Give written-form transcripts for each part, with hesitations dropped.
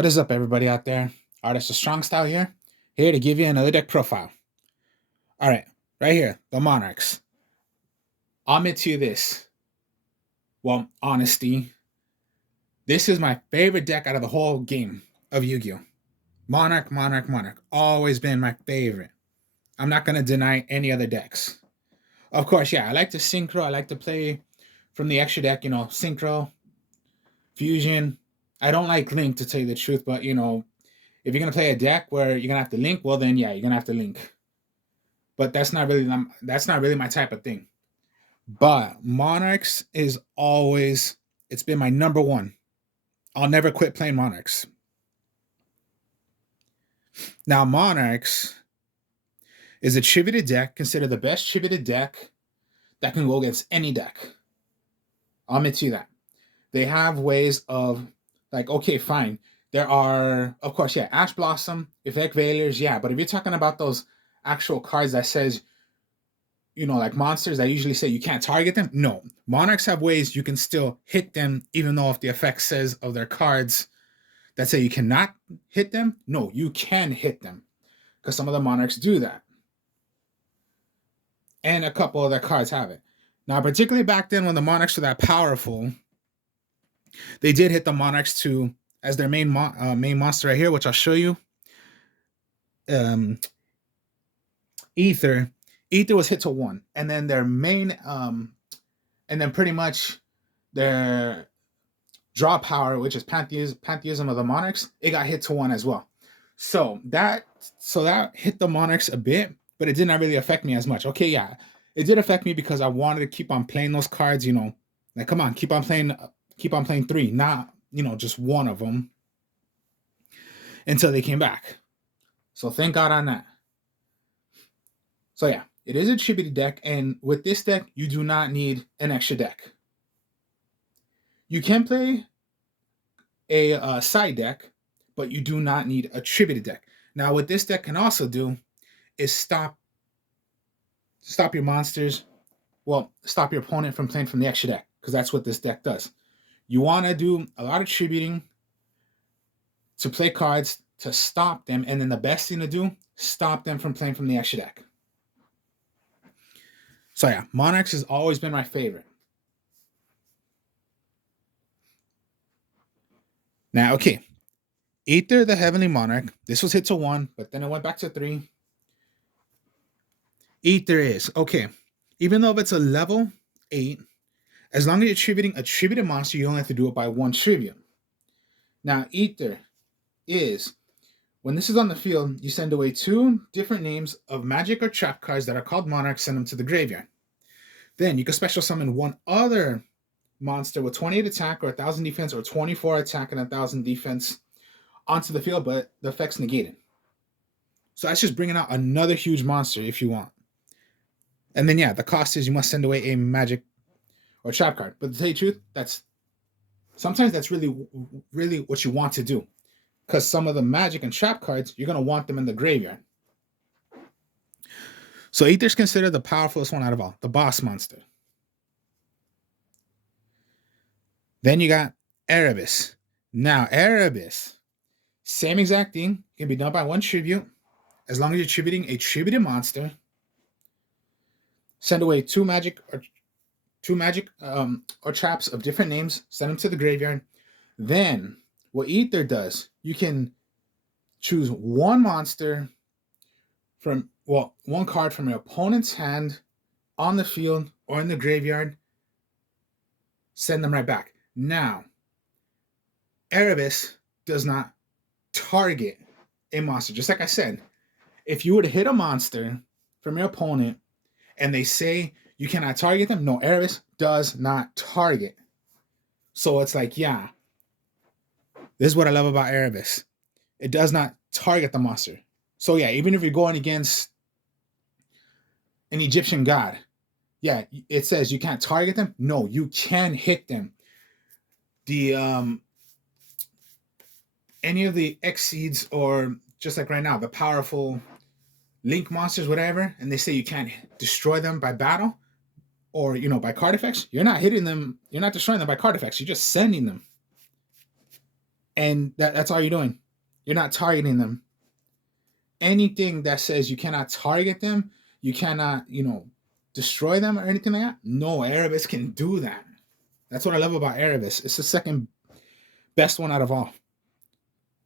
What is up, everybody out there? Artist of Strong Style here to give you another deck profile. All right, right here, the Monarchs. I'll admit to you this. Well, honesty, this is my favorite deck out of the whole game of Yu-Gi-Oh! Monarch, Monarch, Monarch. Always been my favorite. I'm not going to deny any other decks. Of course, yeah, I like to synchro. I like to play from the extra deck, synchro, fusion. I don't like link, to tell you the truth, but, if you're going to play a deck where you're going to have to link, well, then, yeah, you're going to have to link. But that's not really my type of thing. But Monarchs is always, it's been my number one. I'll never quit playing Monarchs. Now, Monarchs is a tributed deck, considered the best tributed deck that can go against any deck. I'll admit to you that. They have ways of, like, okay, fine. There are, of course, yeah, Ash Blossom, Effect Veilers, yeah. But if you're talking about those actual cards that says, like monsters that usually say you can't target them, no. Monarchs have ways you can still hit them, even though if the effect says of their cards that say you cannot hit them, no, you can hit them. Because some of the Monarchs do that. And a couple of their cards have it. Now, particularly back then when the Monarchs were that powerful, they did hit the Monarchs to as their main monster right here, which I'll show you. Ether was hit to 1, and then their main, and then pretty much their draw power, which is Pantheism of the Monarchs, it got hit to 1 as well. So that hit the Monarchs a bit, but it did not really affect me as much. Okay, yeah, it did affect me because I wanted to keep on playing those cards. Like, come on, keep on playing 3, not just one of them, until they came back. So thank God on that. So yeah, it is a tributed deck, and with this deck, you do not need an extra deck. You can play a side deck, but you do not need a tributed deck. Now, what this deck can also do is stop your monsters, stop your opponent from playing from the extra deck, because that's what this deck does. You want to do a lot of tributing to play cards to stop them, and then the best thing to do, stop them from playing from the extra deck. So yeah, Monarchs has always been my favorite. Now, okay, Aether the Heavenly Monarch. This was hit to 1, but then it went back to 3. Aether is, okay, even though if it's a level 8, as long as you're tributing a tributed monster, you only have to do it by 1 tribute. Now, Aether is, when this is on the field, you send away 2 different names of magic or trap cards that are called Monarchs, send them to the graveyard. Then you can special summon one other monster with 28 attack or 1,000 defense or 24 attack and 1,000 defense onto the field, but the effect's negated. So that's just bringing out another huge monster if you want. And then, yeah, the cost is you must send away a magic or trap card. But to tell you the truth, sometimes that's really, really what you want to do. Because some of the magic and trap cards, you're going to want them in the graveyard. So Aether's considered the powerfulest one out of all, the boss monster. Then you got Erebus. Now, Erebus, same exact thing, can be done by 1 tribute, as long as you're tributing a tributed monster. Send away 2 magic or traps of different names, send them to the graveyard. Then, what Aether does, you can choose 1 monster from, 1 card from your opponent's hand on the field or in the graveyard, send them right back. Now, Erebus does not target a monster. Just like I said, if you were to hit a monster from your opponent and they say you cannot target them, no, Erebus does not target. So it's like, yeah, this is what I love about Erebus. It does not target the monster. So yeah, even if you're going against an Egyptian god, yeah, it says you can't target them. No, you can hit them. The any of the Exceeds, or just like right now, the powerful Link monsters, whatever, and they say you can't destroy them by battle or by card effects, you're not hitting them, you're not destroying them by card effects, you're just sending them. And that's all you're doing. You're not targeting them. Anything that says you cannot target them, you cannot, destroy them or anything like that. No, Erebus can do that. That's what I love about Erebus. It's the second best one out of all.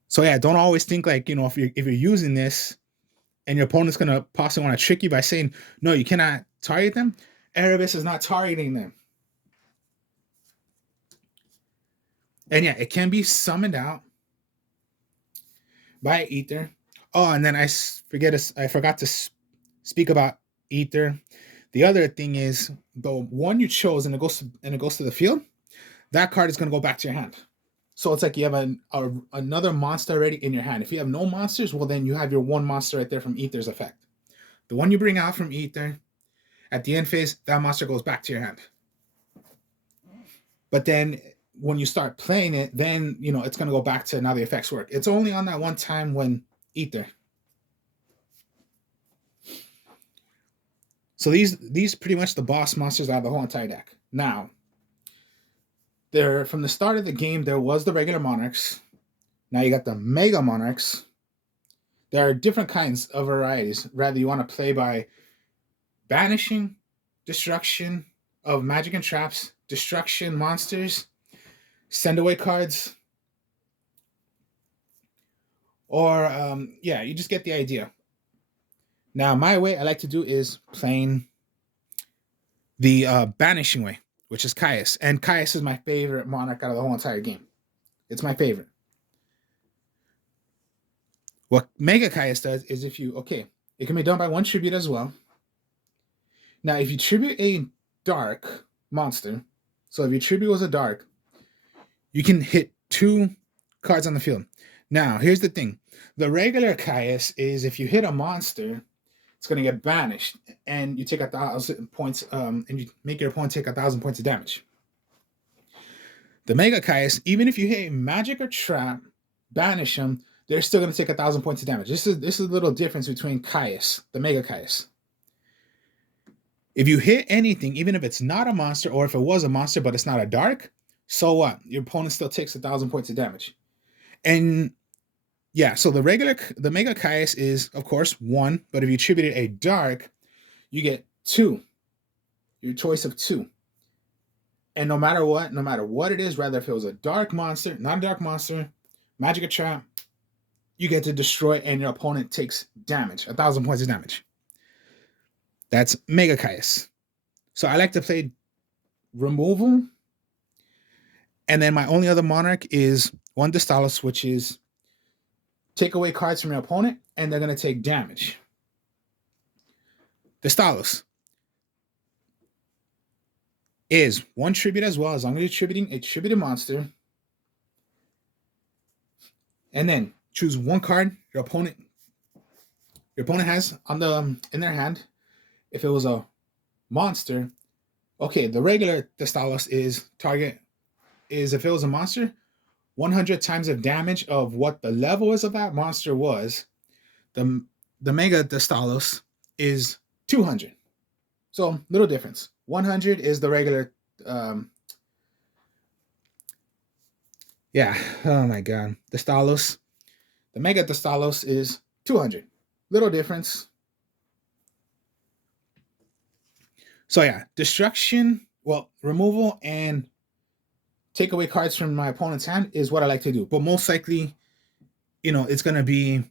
So yeah, don't always think like, if you're using this and your opponent's gonna possibly want to trick you by saying, no, you cannot target them. Erebus is not targeting them. And yeah, it can be summoned out by Ether. Oh, and then I forgot to speak about Ether. The other thing is the one you chose and it goes to the field. That card is going to go back to your hand. So it's like you have another monster already in your hand. If you have no monsters, well, then you have your one monster right there from Ether's effect. The one you bring out from Ether, at the end phase, that monster goes back to your hand. But then when you start playing it, then, it's going to go back to now the effects work. It's only on that one time when Ether. So these pretty much the boss monsters out of the whole entire deck. Now, from the start of the game, there was the regular monarchs. Now you got the mega monarchs. There are different kinds of varieties. Rather, you want to play by banishing, destruction of magic and traps, destruction monsters, send away cards, or you just get the idea. Now, my way I like to do is playing the banishing way, which is Caius. And Caius is my favorite monarch out of the whole entire game. It's my favorite. What Mega Caius does is it can be done by one tribute as well. Now, if you tribute a dark monster, so if your tribute was a dark, you can hit 2 cards on the field. Now, here's the thing. The regular Caius is if you hit a monster, it's going to get banished, and you take 1,000 points, and you make your opponent take 1,000 points of damage. The Mega Caius, even if you hit a magic or trap, banish them, they're still going to take 1,000 points of damage. This is a little difference between Caius, the Mega Caius. If you hit anything, even if it's not a monster, or if it was a monster but it's not a dark, so what? Your opponent still takes 1,000 points of damage. And yeah, so the Mega Caius is, of course, 1, but if you attributed a dark, you get 2. Your choice of 2. And no matter what it is, rather if it was a dark monster, not a dark monster, magic or trap, you get to destroy and your opponent takes damage, 1,000 points of damage. That's Mega Caius. So I like to play removal. And then my only other monarch is one Distalos, which is take away cards from your opponent, and they're going to take damage. Distalos is 1 tribute as well, as long as you're tributing a tributed monster. And then choose 1 card your opponent has in their hand. If it was a monster, okay, the regular Distalos is if it was a monster, 100 times of damage of what the level is of that monster was. The Mega Distalos is 200. So little difference. 100 is the regular. Oh my god. Distalos. The Mega Distalos is 200. Little difference. So yeah, destruction, removal and take away cards from my opponent's hand is what I like to do. But most likely, it's going to be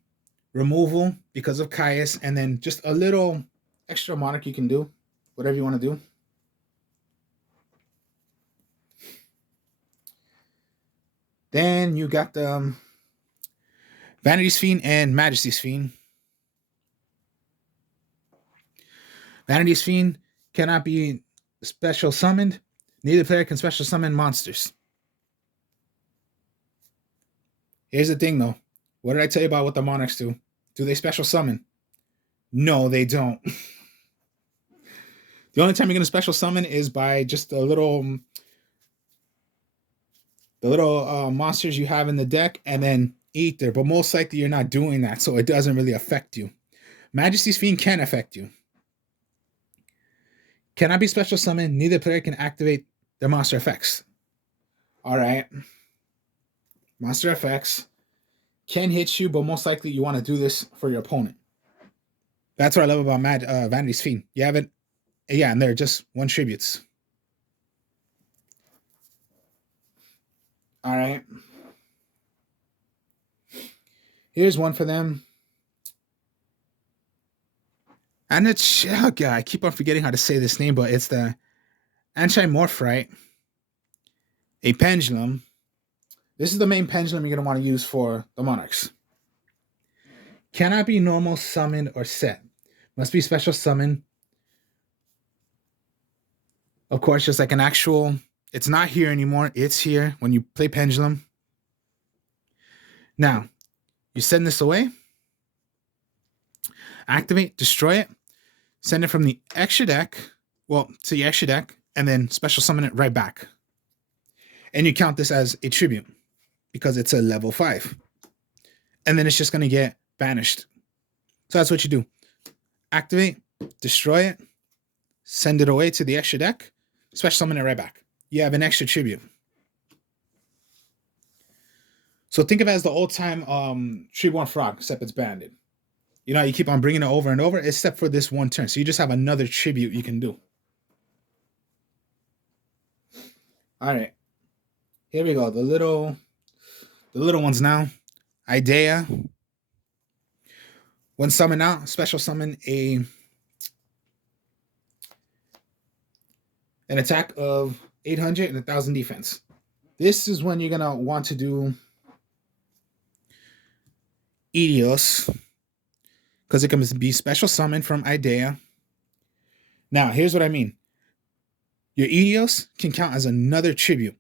removal because of Caius, and then just a little extra monarch you can do, whatever you want to do. Then you got the Vanity's Fiend and Majesty's Fiend. Vanity's Fiend cannot be special summoned. Neither player can special summon monsters. Here's the thing, though. What did I tell you about what the monarchs do? Do they special summon? No, they don't. The only time you're going to special summon is by just the little monsters you have in the deck, and then Ether. But most likely you're not doing that, so it doesn't really affect you. Majesty's Fiend can affect you. Cannot be special summoned. Neither player can activate their monster effects. All right. monster effects, can hit you, but most likely you want to do this for your opponent. That's what I love about Vanity's Fiend. You have it, yeah, and they're just one tributes. All right. Here's one for them. And it's, oh God, I keep on forgetting how to say this name, but it's the Anti-Morphrite, a pendulum. This is the main pendulum you're going to want to use for the Monarchs. Cannot be normal, summoned, or set. Must be special summon. Of course, just like an actual, it's not here anymore. It's here when you play pendulum. Now, you send this away. Activate, destroy it. Send it from the extra deck, well, to the extra deck, and then special summon it right back. And you count this as a tribute because it's a level 5. And then it's just going to get banished. So that's what you do. Activate, destroy it, send it away to the extra deck, special summon it right back. You have an extra tribute. So think of it as the old-time Treeborn Frog, except it's banded. You know, you keep on bringing it over and over, except for this one turn. So you just have another tribute you can do. All right. Here we go. The little ones now. Idea. When summon out, special summon an attack of 800 and 1,000 defense. This is when you're going to want to do Edios, because it can be special summon from Idea. Now, here's what I mean. Your Edios can count as another tribute.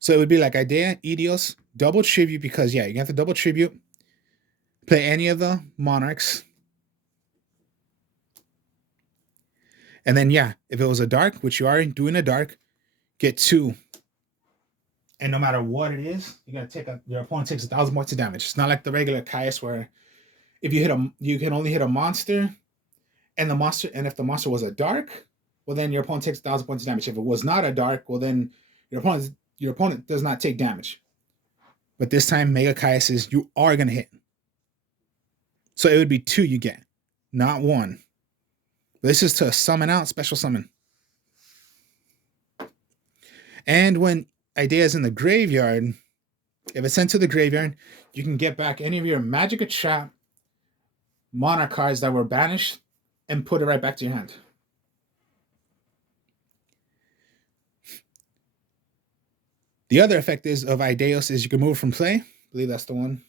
So it would be like Idea, Edios, double tribute, because, yeah, you have to double tribute. Play any of the Monarchs. And then, yeah, if it was a dark, which you are doing a dark, get 2. And no matter what it is, you're gonna take your opponent takes 1,000 points of damage. It's not like the regular Caius where if you hit you can only hit a monster, and if the monster was a dark, well then your opponent takes 1,000 points of damage. If it was not a dark, well then your opponent does not take damage. But this time, Mega Caius you are gonna hit. So it would be 2 you get, not 1. This is to summon out, special summon. And when Idea is in the graveyard, if it's sent to the graveyard, you can get back any of your Magic Trap Monarch cards that were banished and put it right back to your hand. The other effect of Ideos is you can move from play. I believe that's the one.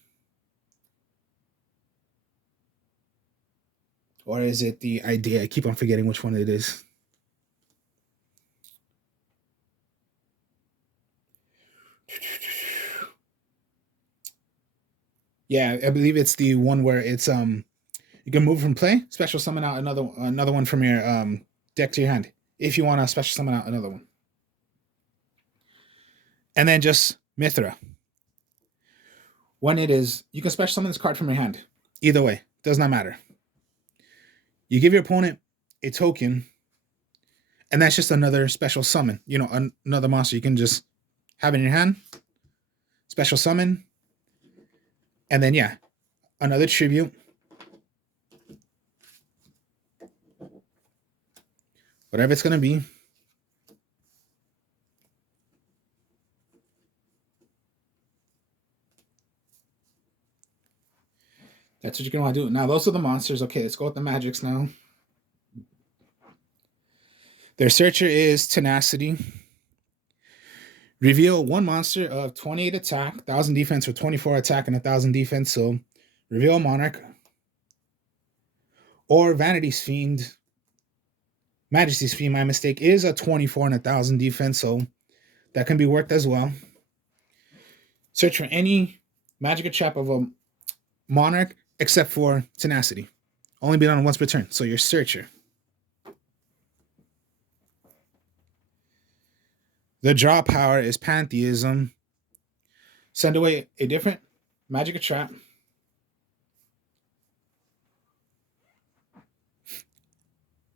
Or is it the Idea? I keep on forgetting which one it is. Yeah, I believe it's the one where it's you can move from play, special summon out another one from your deck to your hand if you want to special summon out another one. And then just Mithra. When it is, you can special summon this card from your hand. Either way, does not matter. You give your opponent a token, and that's just another special summon. You know, another monster you can just have in your hand, special summon, and then, yeah, another tribute. Whatever it's going to be. That's what you're going to want to do. Now, those are the monsters. Okay, let's go with the magics now. Their searcher is Tenacity. Reveal one monster of 28 attack, 1,000 defense, or 24 attack and 1,000 defense. So, reveal a Monarch. Or Vanity's Fiend. Majesty's Fiend, my mistake, is a 24 and 1,000 defense. So, that can be worked as well. Search for any Magic Trap of a Monarch except for Tenacity. Only be done once per turn. So, your searcher. The draw power is Pantheism. Send away a different Magic Trap.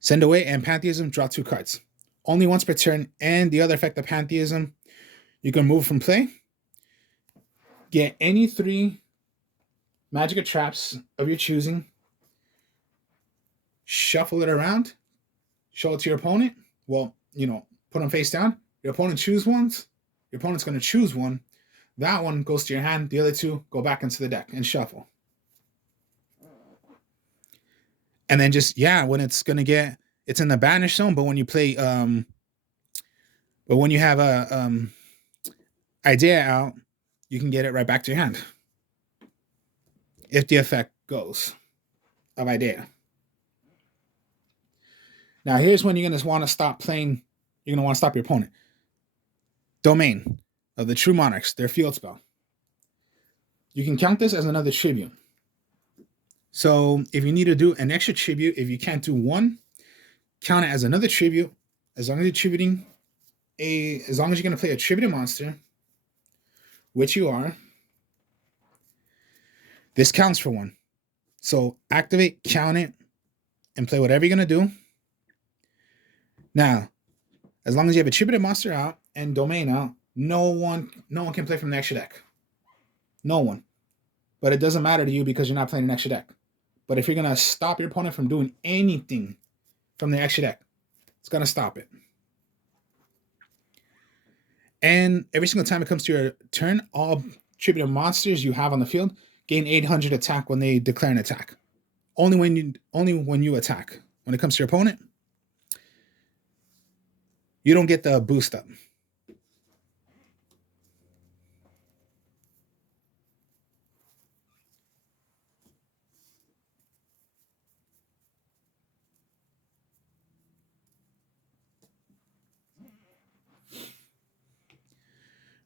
Send away and Pantheism, draw 2 cards. Only once per turn. And the other effect of Pantheism, you can move from play. Get any 3 magic or traps of your choosing, shuffle it around, show it to your opponent. Well, put them face down. Your opponent choose ones. Your opponent's going to choose one. That one goes to your hand. The other 2 go back into the deck and shuffle. And then just, when it's going to get, it's in the banish zone, but when you play, but when you have a idea out, you can get it right back to your hand. If the effect goes of idea. Now, here's when you're going to want to stop playing. You're going to want to stop your opponent. Domain of the True Monarchs, their field spell. You can count this as another tribute. So if you need to do an extra tribute, if you can't do one, count it as another tribute. As long as you're tributing as long as you're going to play a tributed monster, which you are, this counts for one. So activate, count it, and play whatever you're going to do. Now, as long as you have a tributed monster out and domain out, no one can play from the extra deck. No one. But it doesn't matter to you because you're not playing an extra deck. But if you're going to stop your opponent from doing anything from the extra deck, it's going to stop it. And every single time it comes to your turn, all tributed monsters you have on the field gain 800 attack when they declare an attack. Only when you attack. When it comes to your opponent, you don't get the boost up.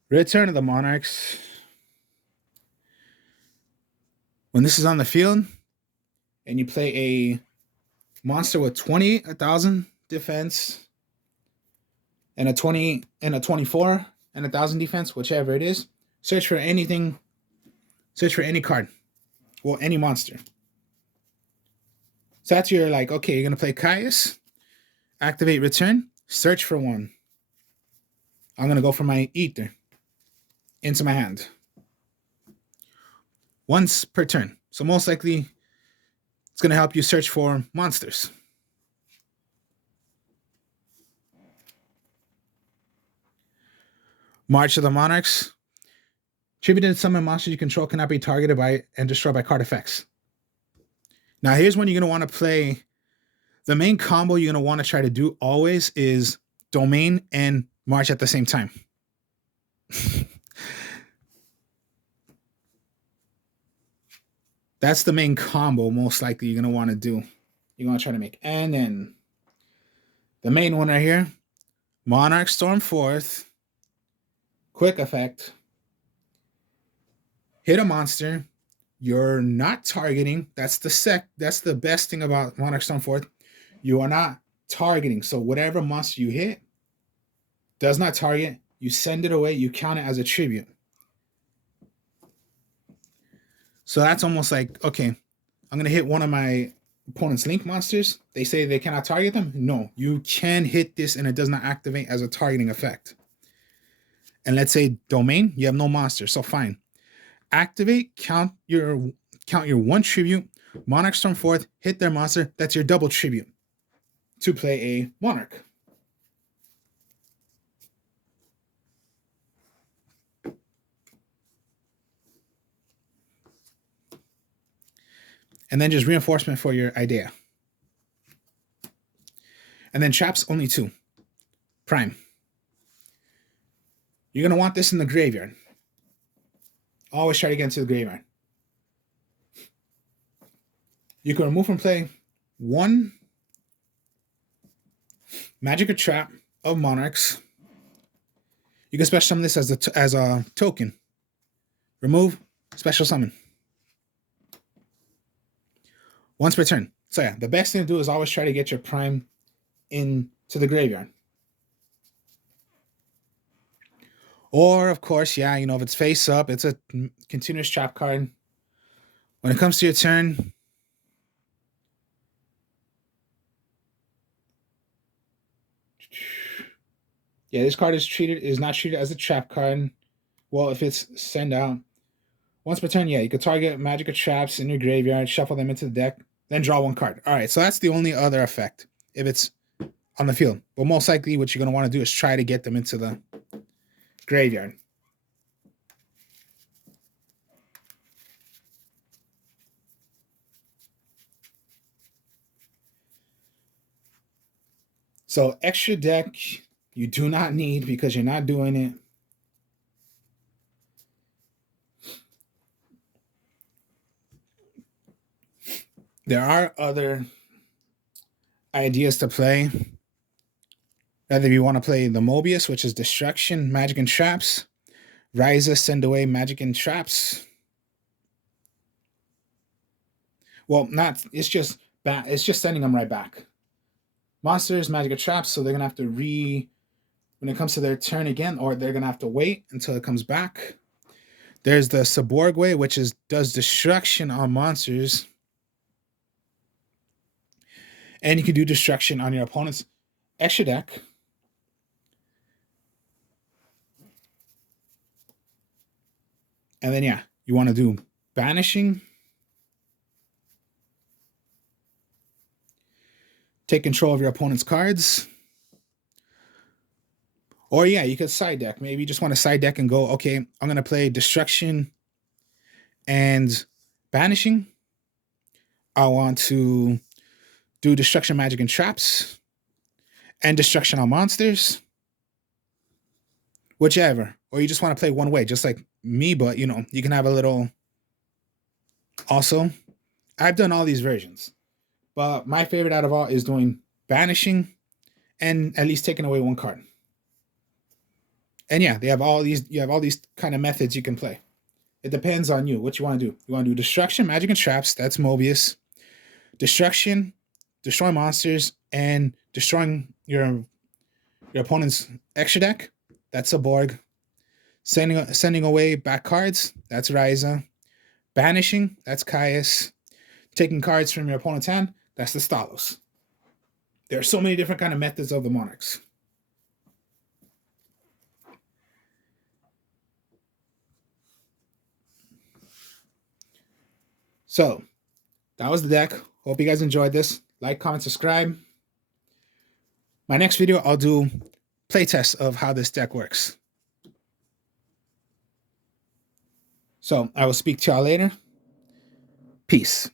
Return of the Monarchs. When this is on the field and you play a monster with 28,000 defense and a 20 and a 24 and 1,000 defense, whichever it is, search for anything. Search for any card. Well, any monster. So that's your okay, you're gonna play Caius. Activate return. Search for one. I'm gonna go for my Ether into my hand. Once per turn. So most likely it's going to help you search for monsters. March of the Monarchs. Tributed summon monsters you control cannot be targeted by and destroyed by card effects. Now here's when you're going to want to play. The main combo you're going to want to try to do always is Domain and March at the same time. That's the main combo most likely you're going to want to do. You're going to try to make. And then the main one right here, Monarch Stormforth. Quick effect. Hit a monster. You're not targeting. That's the best thing about Monarch Stormforth. You are not targeting. So whatever monster you hit does not target. You send it away. You count it as a tribute. So that's almost like, okay, I'm going to hit one of my opponent's link monsters. They say they cannot target them. No, you can hit this and it does not activate as a targeting effect. And let's say Domain, you have no monster. So fine. Activate, count your one tribute. Monarch Stormforth, hit their monster. That's your double tribute to play a Monarch. And then just reinforcement for your idea. And then traps, only 2. Prime. You're going to want this in the graveyard. Always try to get into the graveyard. You can remove from play 1 magic or trap of Monarchs. You can special summon this as a token. Remove, special summon. Once per turn. So yeah, the best thing to do is always try to get your prime into the graveyard. Or, of course, yeah, if it's face up, it's a continuous trap card. When it comes to your turn, yeah, this card is not treated as a trap card. Well, if it's send out, Once per turn, yeah, you could target magic or traps in your graveyard, shuffle them into the deck, then draw one card. All right, so that's the only other effect if it's on the field. But most likely what you're going to want to do is try to get them into the graveyard. So extra deck you do not need because you're not doing it. There are other ideas to play. Whether you want to play the Mobius, which is Destruction, Magic and Traps, Ryza, Send Away, Magic and Traps. Well, not, it's just sending them right back. Monsters, Magic and Traps, so they're going to have to when it comes to their turn again, or they're going to have to wait until it comes back. There's the Saborgwe, which does destruction on monsters. And you can do destruction on your opponent's extra deck. And then, yeah, you want to do banishing. Take control of your opponent's cards. Or, yeah, you could side deck. Maybe you just want to side deck and go, okay, I'm going to play destruction and banishing. I want to do destruction, magic, and traps. And destruction on monsters. Whichever. Or you just want to play one way, just like me, but, you know, you can have a little... Also, I've done all these versions. But my favorite out of all is doing banishing and at least taking away one card. And yeah, you have all these kind of methods you can play. It depends on you, what you want to do. You want to do destruction, magic, and traps. That's Mobius. Destruction, destroy monsters, and destroying your opponent's extra deck. That's a Borg. Sending away back cards. That's Ryza. Banishing. That's Caius. Taking cards from your opponent's hand. That's the Stalos. There are so many different kind of methods of the monarchs. So, that was the deck. Hope you guys enjoyed this. Like, comment, subscribe. My next video, I'll do playtests of how this deck works. So, I will speak to y'all later. Peace.